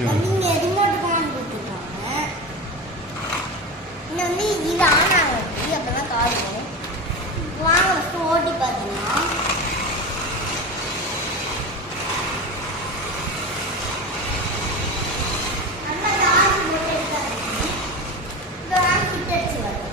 நீங்கள் ரிமோட் தான் கொடுத்துருக்காங்க. இன்னும் வந்து இது ஆன் ஆகுது, அப்போ தான் கால் வரும். வாங்க ஃபஸ்ட்டு ஓட்டி பார்த்தீங்கன்னா நல்லா சார்ஜ் போட்டு எடுத்தாங்க. இப்போ வாங்க கிட்ட அடிச்சு வரலாம்.